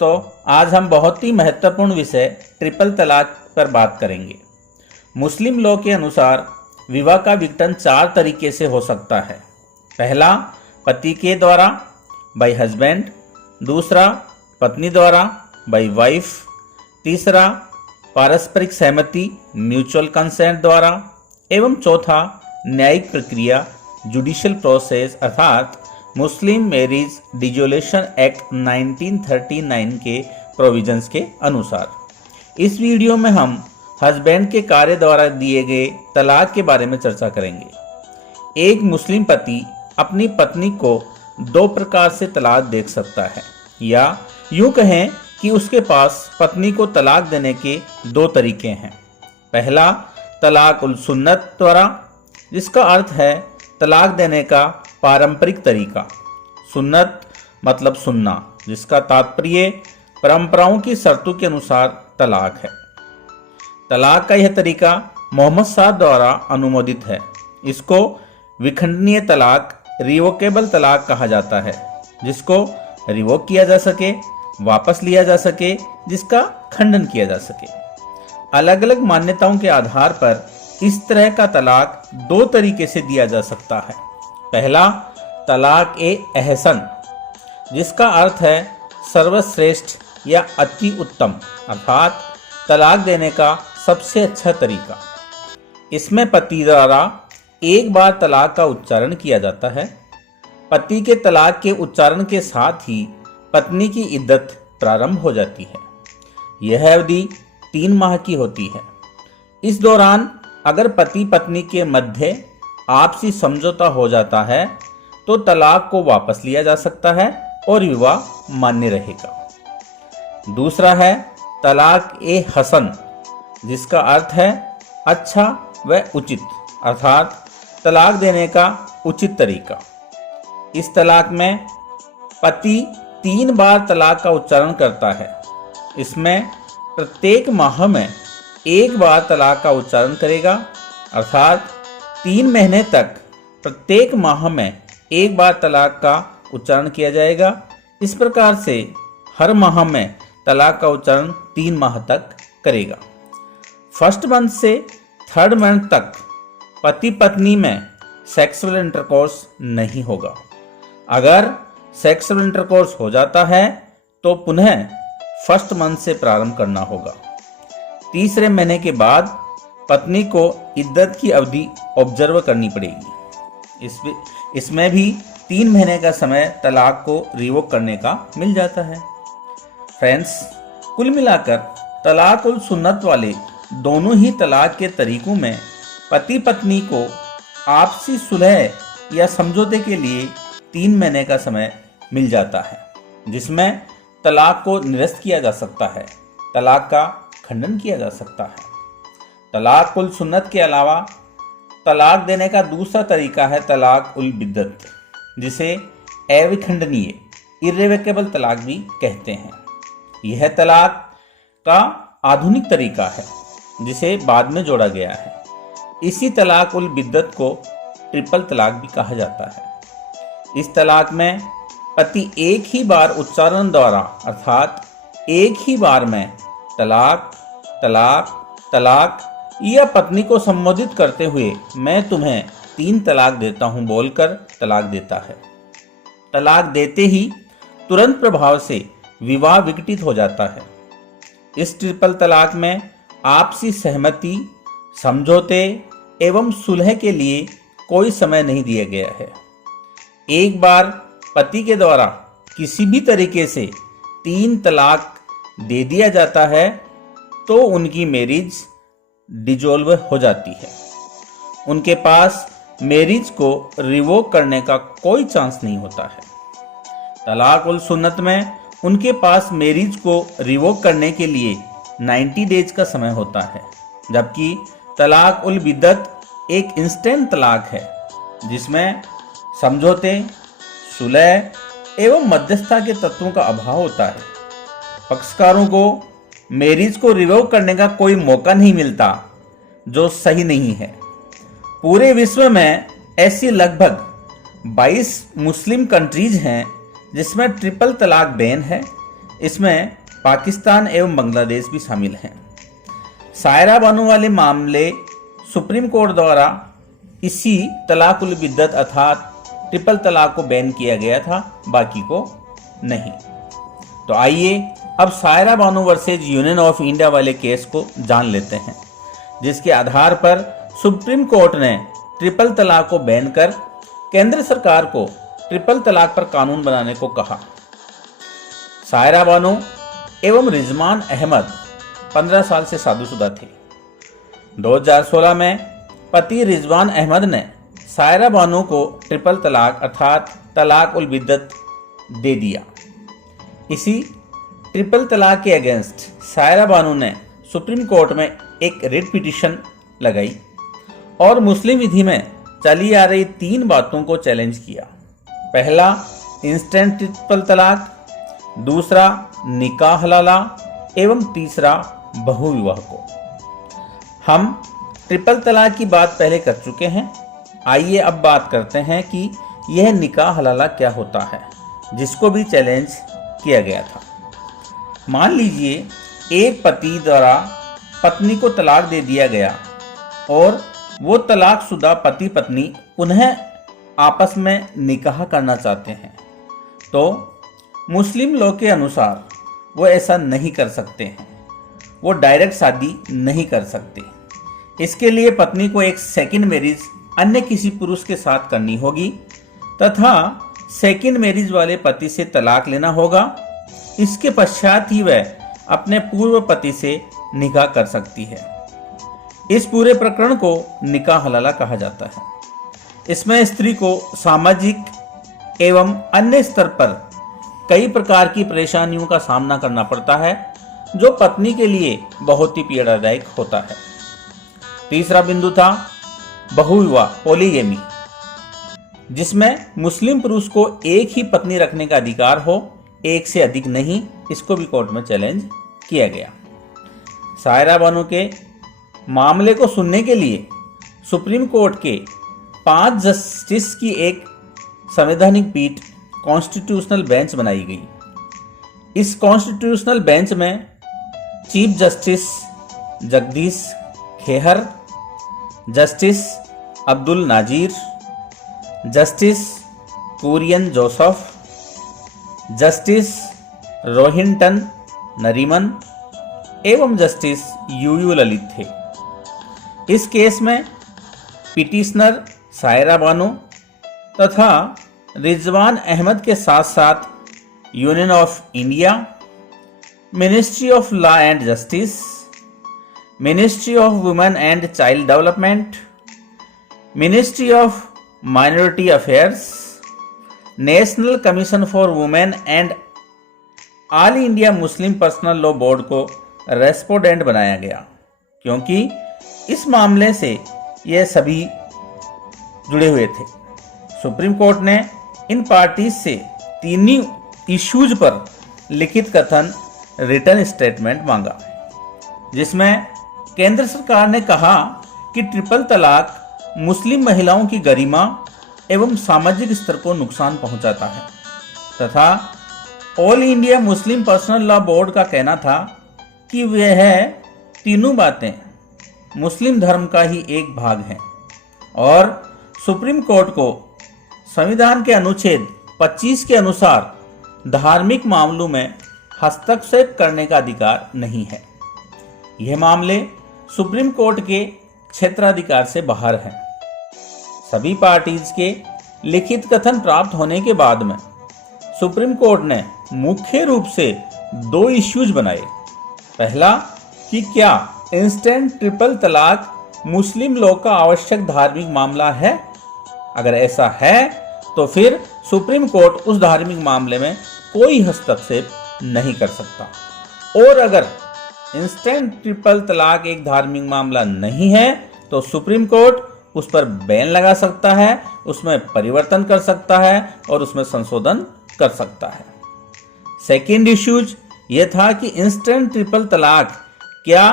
दोस्तों, आज हम बहुत ही महत्वपूर्ण विषय ट्रिपल तलाक पर बात करेंगे। मुस्लिम लॉ के अनुसार विवाह का विघटन 4 तरीके से हो सकता है। पहला, पति के द्वारा बाय हस्बैंड। दूसरा, पत्नी द्वारा बाय वाइफ। तीसरा, पारस्परिक सहमति म्यूचुअल कंसेंट द्वारा। एवं चौथा, न्यायिक प्रक्रिया जुडिशियल प्रोसेस अर्थात मुस्लिम मैरिज डिसोल्यूशन एक्ट 1939 के प्रोविजंस के अनुसार। इस वीडियो में हम हस्बैंड के कार्य द्वारा दिए गए तलाक के बारे में चर्चा करेंगे। एक मुस्लिम पति अपनी पत्नी को 2 प्रकार से तलाक दे सकता है, या यूं कहें कि उसके पास पत्नी को तलाक देने के 2 तरीके हैं। पहला, तलाक उल सुन्नत द्वारा, जिसका अर्थ है तलाक देने का पारंपरिक तरीका। सुन्नत मतलब सुन्ना, जिसका तात्पर्य परंपराओं की शर्तों के अनुसार तलाक है। तलाक का यह तरीका मोहम्मद साहब द्वारा अनुमोदित है। इसको विखंडनीय तलाक रिवोकेबल तलाक कहा जाता है, जिसको रिवोक किया जा सके, वापस लिया जा सके, जिसका खंडन किया जा सके। अलग अलग मान्यताओं के आधार पर इस तरह का तलाक 2 तरीके से दिया जा सकता है। पहला, तलाक ए एहसन, जिसका अर्थ है सर्वश्रेष्ठ या अति उत्तम, अर्थात तलाक देने का सबसे अच्छा तरीका। इसमें पति द्वारा एक बार तलाक का उच्चारण किया जाता है। पति के तलाक के उच्चारण के साथ ही पत्नी की इद्दत प्रारंभ हो जाती है। यह अवधि 3 माह की होती है। इस दौरान अगर पति पत्नी के मध्य आपसी समझौता हो जाता है तो तलाक को वापस लिया जा सकता है और विवाह मान्य रहेगा। दूसरा है तलाक ए हसन, जिसका अर्थ है अच्छा व उचित, अर्थात तलाक देने का उचित तरीका। इस तलाक में पति 3 बार तलाक का उच्चारण करता है। इसमें प्रत्येक माह में 1 बार तलाक का उच्चारण करेगा, अर्थात 3 महीने तक प्रत्येक माह में 1 बार तलाक का उच्चारण किया जाएगा। इस प्रकार से हर माह में तलाक का उच्चारण 3 माह तक करेगा। फर्स्ट मंथ से 3rd मंथ तक पति पत्नी में सेक्सुअल इंटरकोर्स नहीं होगा। अगर सेक्सुअल इंटरकोर्स हो जाता है तो पुनः फर्स्ट मंथ से प्रारंभ करना होगा। 3रे महीने के बाद पत्नी को इद्दत की अवधि ऑब्जर्व करनी पड़ेगी। इसमें भी 3 महीने का समय तलाक को रिवोक करने का मिल जाता है। फ्रेंड्स, कुल मिलाकर तलाक उल सुन्नत वाले दोनों ही तलाक के तरीकों में पति पत्नी को आपसी सुलह या समझौते के लिए 3 महीने का समय मिल जाता है, जिसमें तलाक को निरस्त किया जा सकता है, तलाक का खंडन किया जा सकता है। तलाक उल सुन्नत के अलावा तलाक देने का दूसरा तरीका है तलाक उल बिद्दत, जिसे अविखंडनीय इर्रेवोकेबल तलाक भी कहते हैं। यह तलाक का आधुनिक तरीका है, जिसे बाद में जोड़ा गया है। इसी तलाक उल बिद्दत को ट्रिपल तलाक भी कहा जाता है। इस तलाक में पति एक ही बार उच्चारण द्वारा, अर्थात एक ही बार में तलाक तलाक तलाक या पत्नी को संबोधित करते हुए मैं तुम्हें 3 तलाक देता हूं बोलकर तलाक देता है। तलाक देते ही तुरंत प्रभाव से विवाह विघटित हो जाता है। इस ट्रिपल तलाक में आपसी सहमति, समझौते एवं सुलह के लिए कोई समय नहीं दिया गया है। एक बार पति के द्वारा किसी भी तरीके से 3 तलाक दे दिया जाता है तो उनकी मैरिज डिसॉल्व हो जाती है। उनके पास मैरिज को रिवोक करने का कोई चांस नहीं होता है। तलाक उल सुन्नत में उनके पास मैरिज को रिवोक करने के लिए 90 डेज का समय होता है, जबकि तलाक उल बिद्दत एक इंस्टेंट तलाक है, जिसमें समझौते, सुलह एवं मध्यस्थता के तत्वों का अभाव होता है। पक्षकारों को मैरिज को रिवोक करने का कोई मौका नहीं मिलता, जो सही नहीं है। पूरे विश्व में ऐसी लगभग 22 मुस्लिम कंट्रीज हैं जिसमें ट्रिपल तलाक बैन है, इसमें पाकिस्तान एवं बांग्लादेश भी शामिल हैं। सायरा बानो वाले मामले सुप्रीम कोर्ट द्वारा इसी तलाकुल बिद्दत अर्थात ट्रिपल तलाक को बैन किया गया था, बाकी को नहीं। तो आइए अब Saira Bano versus union of India वाले केस को जान लेते हैं, जिसके आधार पर सुप्रीम कोर्ट ने ट्रिपल तलाक को बैन कर केंद्र सरकार को ट्रिपल तलाक पर कानून बनाने को कहा। सायरा बानो एवं रिजवान अहमद 15 साल से शादीशुदा थे। 2016 में पति रिजवान अहमद ने सायरा बानो को ट्रिपल तलाक अर्थात तलाक उल बिद्दत दे दिया। इसी ट्रिपल तलाक के अगेंस्ट सायरा बानो ने सुप्रीम कोर्ट में एक रिट पिटीशन लगाई और मुस्लिम विधि में चली आ रही 3 बातों को चैलेंज किया। पहला, इंस्टेंट ट्रिपल तलाक, दूसरा निकाह हलाला एवं तीसरा बहुविवाह को। हम ट्रिपल तलाक की बात पहले कर चुके हैं। आइए अब बात करते हैं कि यह निकाह हलाला क्या होता है, जिसको भी चैलेंज किया गया था। मान लीजिए एक पति द्वारा पत्नी को तलाक दे दिया गया और वो तलाकशुदा पति पत्नी पुनः आपस में निकाह करना चाहते हैं, तो मुस्लिम लॉ के अनुसार वो ऐसा नहीं कर सकते हैं। वो डायरेक्ट शादी नहीं कर सकते। इसके लिए पत्नी को एक सेकंड मैरिज अन्य किसी पुरुष के साथ करनी होगी तथा सेकंड मैरिज वाले पति से तलाक लेना होगा। इसके पश्चात ही वह अपने पूर्व पति से निकाह कर सकती है। इस पूरे प्रकरण को निकाह हलाला कहा जाता है। इसमें स्त्री को सामाजिक एवं अन्य स्तर पर कई प्रकार की परेशानियों का सामना करना पड़ता है, जो पत्नी के लिए बहुत ही पीड़ादायक होता है। तीसरा बिंदु था बहुविवाह पॉलीगैमी, जिसमें मुस्लिम पुरुष को एक ही पत्नी रखने का अधिकार हो, एक से अधिक नहीं। इसको भी कोर्ट में चैलेंज किया गया। सायरा बानो के मामले को सुनने के लिए सुप्रीम कोर्ट के 5 जस्टिस की एक संवैधानिक पीठ कॉन्स्टिट्यूशनल बेंच बनाई गई। इस कॉन्स्टिट्यूशनल बेंच में chief justice Jagdish Khehar, justice Abdul Nazeer, justice Kurian Joseph, justice Rohinton Nariman एवं जस्टिस यूयू ललित थे। इस केस में पिटिशनर सायरा बानो तथा रिजवान अहमद के साथ साथ union of India, ministry of law and justice, ministry of women and child development, ministry of minority affairs, national commission for women and all India Muslim personal law board को respondent बनाया गया, क्योंकि इस मामले से ये सभी जुड़े हुए थे। सुप्रीम कोर्ट ने इन पार्टीज से तीनों इश्यूज पर लिखित कथन रिटर्न स्टेटमेंट मांगा, जिसमें केंद्र सरकार ने कहा कि ट्रिपल तलाक मुस्लिम महिलाओं की गरिमा एवं सामाजिक स्तर को नुकसान पहुंचाता है तथा all India Muslim personal law board का कहना था कि वह तीनों बातें मुस्लिम धर्म का ही एक भाग हैं और सुप्रीम कोर्ट को संविधान के अनुच्छेद 25 के अनुसार धार्मिक मामलों में हस्तक्षेप करने का अधिकार नहीं है। यह मामले सुप्रीम कोर्ट के क्षेत्राधिकार से बाहर हैं। सभी पार्टीज के लिखित कथन प्राप्त होने के बाद में सुप्रीम कोर्ट ने मुख्य रूप से 2 इश्यूज बनाए। पहला कि क्या इंस्टेंट ट्रिपल तलाक मुस्लिम लॉ का आवश्यक धार्मिक मामला है। अगर ऐसा है तो फिर सुप्रीम कोर्ट उस धार्मिक मामले में कोई हस्तक्षेप नहीं कर सकता, और अगर इंस्टेंट ट्रिपल तलाक एक धार्मिक मामला नहीं है तो सुप्रीम कोर्ट उस पर बैन लगा सकता है, उसमें परिवर्तन कर सकता है और उसमें संशोधन कर सकता है। सेकेंड इश्यूज यह था कि इंस्टेंट ट्रिपल तलाक क्या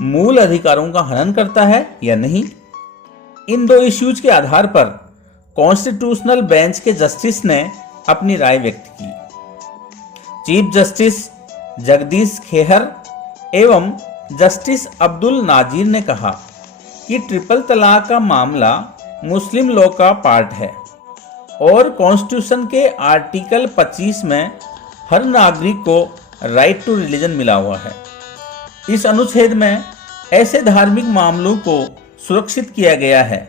मूल अधिकारों का हनन करता है या नहीं। इन 2 इश्यूज के आधार पर कॉन्स्टिट्यूशनल बेंच के जस्टिस ने अपनी राय व्यक्त की। चीफ जस्टिस जगदीश खेहर एवं जस्टिस अब्दुल नाजीर ने कहा कि ट्रिपल तलाक का मामला मुस्लिम लॉ का पार्ट है और कॉन्स्टिट्यूशन के आर्टिकल 25 में हर नागरिक को राइट टू रिलीजन मिला हुआ है। इस अनुच्छेद में ऐसे धार्मिक मामलों को सुरक्षित किया गया है,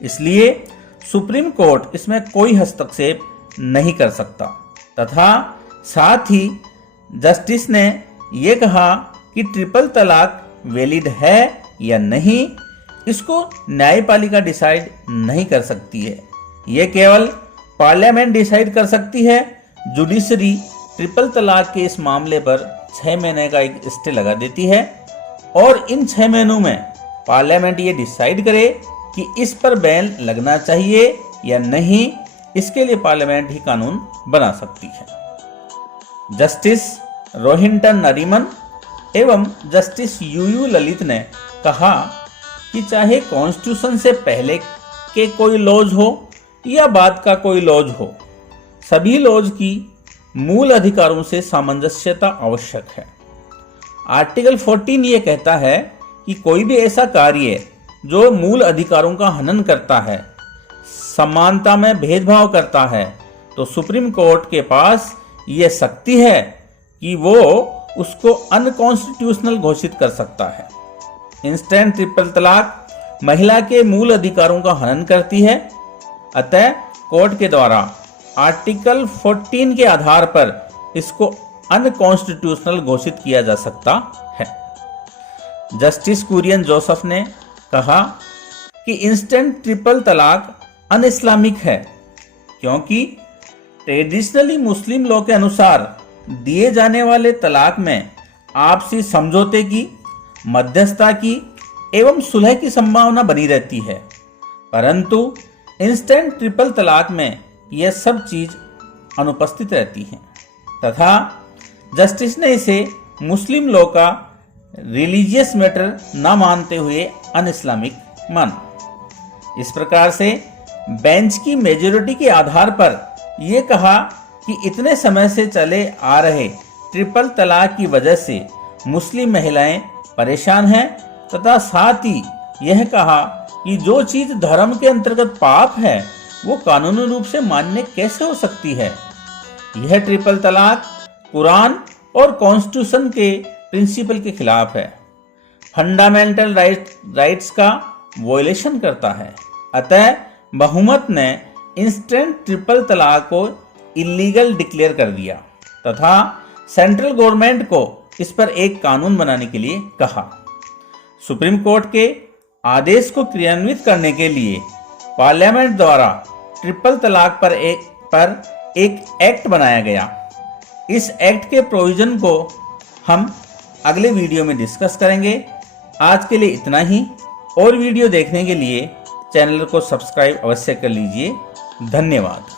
इसलिए सुप्रीम कोर्ट इसमें कोई हस्तक्षेप नहीं कर सकता। तथा साथ ही जस्टिस ने यह कहा कि ट्रिपल तलाक वैलिड है या नहीं, इसको न्यायपालिका डिसाइड नहीं कर सकती है, यह केवल पार्लियामेंट डिसाइड कर सकती है। जुडिशरी ट्रिपल तलाक के इस मामले पर 6 महीने का एक स्टे लगा देती है और इन 6 महीनों में पार्लियामेंट ये डिसाइड करे कि इस पर बैन लगना चाहिए या नहीं, इसके लिए पार्लियामेंट ही कानून बना सकती है। जस्टिस रोहिंटन नरीमन एवं जस्टिस यूयू ललित ने कहा कि चाहे कॉन्स्टिट्यूशन से पहले के कोई लॉज हो या बाद का कोई लॉज हो, सभी लॉज की मूल अधिकारों से सामंजस्यता आवश्यक है। आर्टिकल 14 ये कहता है कि कोई भी ऐसा कार्य जो मूल अधिकारों का हनन करता है, समानता में भेदभाव करता है, तो सुप्रीम कोर्ट के पास यह शक्ति है कि वो उसको अनकॉन्स्टिट्यूशनल घोषित कर सकता है। इंस्टेंट ट्रिपल तलाक महिला के मूल अधिकारों का हनन करती है, अतः कोर्ट के द्वारा आर्टिकल 14 के आधार पर इसको अनकॉन्स्टिट्यूशनल घोषित किया जा सकता है। जस्टिस कुरियन जोसेफ ने कहा कि इंस्टेंट ट्रिपल तलाक अन इस्लामिक है, क्योंकि ट्रेडिशनली मुस्लिम लॉ के अनुसार दिए जाने वाले तलाक में आपसी समझौते की, मध्यस्थता की एवं सुलह की संभावना बनी रहती है, परंतु इंस्टेंट ट्रिपल तलाक में यह सब चीज अनुपस्थित रहती है तथा जस्टिस ने इसे मुस्लिम लॉ का रिलीजियस मैटर न मानते हुए अन इस्लामिक माना। इस प्रकार से बेंच की मेजॉरिटी के आधार पर यह कहा कि इतने समय से चले आ रहे ट्रिपल तलाक की वजह से मुस्लिम महिलाएं परेशान हैं तथा साथ ही यह कहा कि जो चीज धर्म के अंतर्गत पाप है वो कानूनी रूप से मान्य कैसे हो सकती है। यह ट्रिपल तलाक कुरान और कॉन्स्टिट्यूशन के प्रिंसिपल के खिलाफ है, फंडामेंटल राइट्स का वॉयलेशन करता है। अतः बहुमत ने इंस्टेंट ट्रिपल तलाक को इलीगल डिक्लेयर कर दिया तथा सेंट्रल गवर्नमेंट को इस पर एक कानून बनाने के लिए कहा। सुप्रीम कोर्ट के आदेश को क्रियान्वित करने के लिए पार्लियामेंट द्वारा ट्रिपल तलाक पर एक एक्ट बनाया गया। इस एक्ट के प्रोविजन को हम अगले वीडियो में डिस्कस करेंगे। आज के लिए इतना ही, और वीडियो देखने के लिए चैनल को सब्सक्राइब अवश्य कर लीजिए। धन्यवाद।